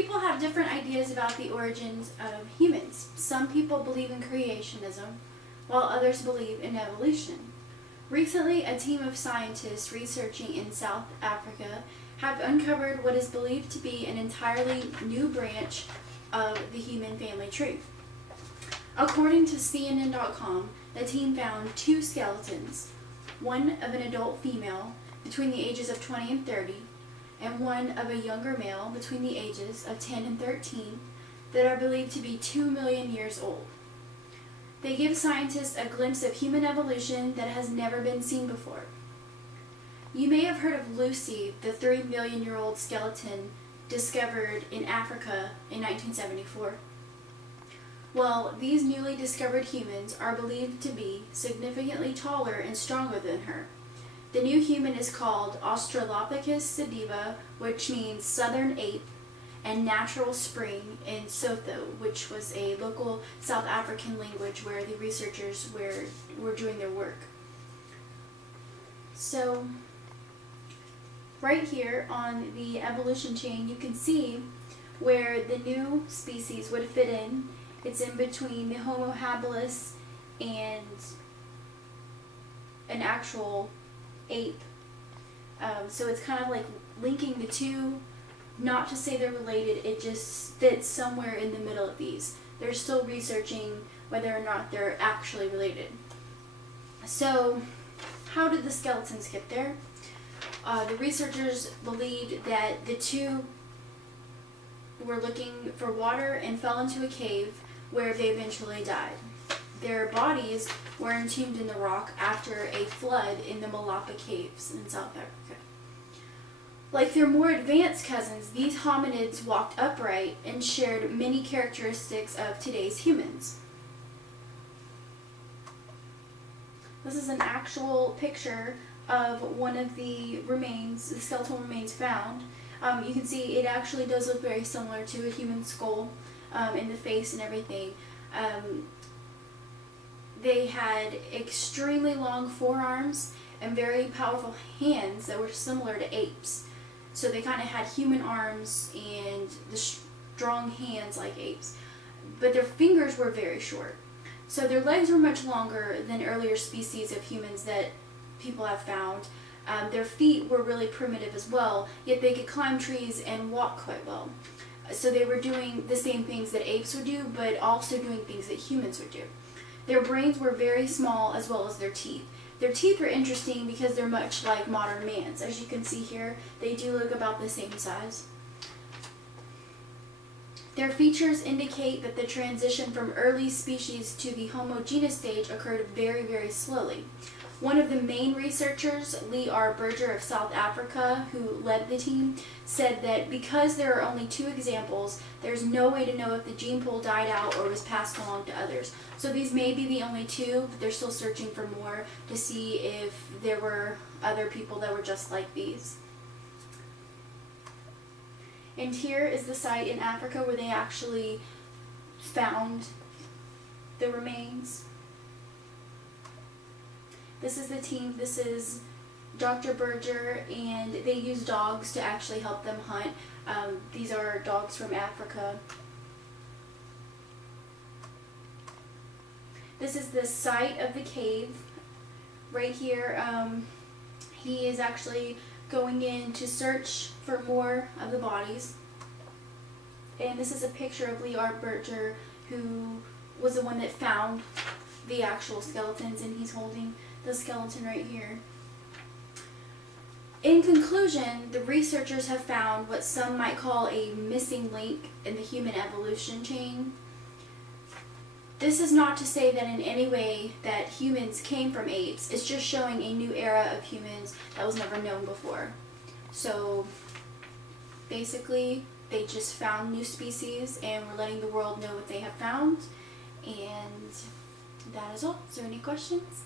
People have different ideas about the origins of humans. Some people believe in creationism, while others believe in evolution. Recently, a team of scientists researching in South Africa have uncovered what is believed to be an entirely new branch of the human family tree. According to CNN.com, the team found two skeletons, one of an adult female between the ages of 20 and 30, and one of a younger male between the ages of 10 and 13, that are believed to be 2 million years old. They give scientists a glimpse of human evolution that has never been seen before. You may have heard of Lucy, the 3 million-year-old skeleton discovered in Africa in 1974. Well, these newly discovered humans are believed to be significantly taller and stronger than her. The new human is called Australopithecus sediba, which means southern ape, and natural spring in Sotho, which was a local South African language where the researchers were doing their work. So, right here on the evolution chain, you can see where the new species would fit in. It's in between the Homo habilis and an actual ape. So it's kind of like linking the two, not to say they're related, it just fits somewhere in the middle of these. They're still researching whether or not they're actually related. So, how did the skeletons get there? The researchers believed that the two were looking for water and fell into a cave where they eventually died. Their bodies were entombed in the rock after a flood in the Malapa Caves in South Africa. Like their more advanced cousins, these hominids walked upright and shared many characteristics of today's humans. This is an actual picture of one of the remains, the skeletal remains found. You can see it actually does look very similar to a human skull in the face and everything. They had extremely long forearms and very powerful hands that were similar to apes. So they kind of had human arms and the strong hands like apes. But their fingers were very short. So their legs were much longer than earlier species of humans that people have found. Their feet were really primitive as well, yet they could climb trees and walk quite well. So they were doing the same things that apes would do, but also doing things that humans would do. Their brains were very small, as well as their teeth. Their teeth were interesting because they're much like modern man's. As you can see here, they do look about the same size. Their features indicate that the transition from early species to the Homo genus stage occurred very, very slowly. One of the main researchers, Lee R. Berger of South Africa, who led the team, said that because there are only two examples, there's no way to know if the gene pool died out or was passed along to others. So these may be the only two, but they're still searching for more to see if there were other people that were just like these. And here is the site in Africa where they actually found the remains. This is the team, this is Dr. Berger, and they use dogs to actually help them hunt. These are dogs from Africa. This is the site of the cave right here. He is actually going in to search for more of the bodies. And this is a picture of Lee R. Berger, who was the one that found the actual skeletons, and he's holding the skeleton right here. In conclusion, the researchers have found what some might call a missing link in the human evolution chain. This is not to say that in any way that humans came from apes. It's just showing a new era of humans that was never known before. So basically, they just found new species and we're letting the world know what they have found. And that is all. Is there any questions?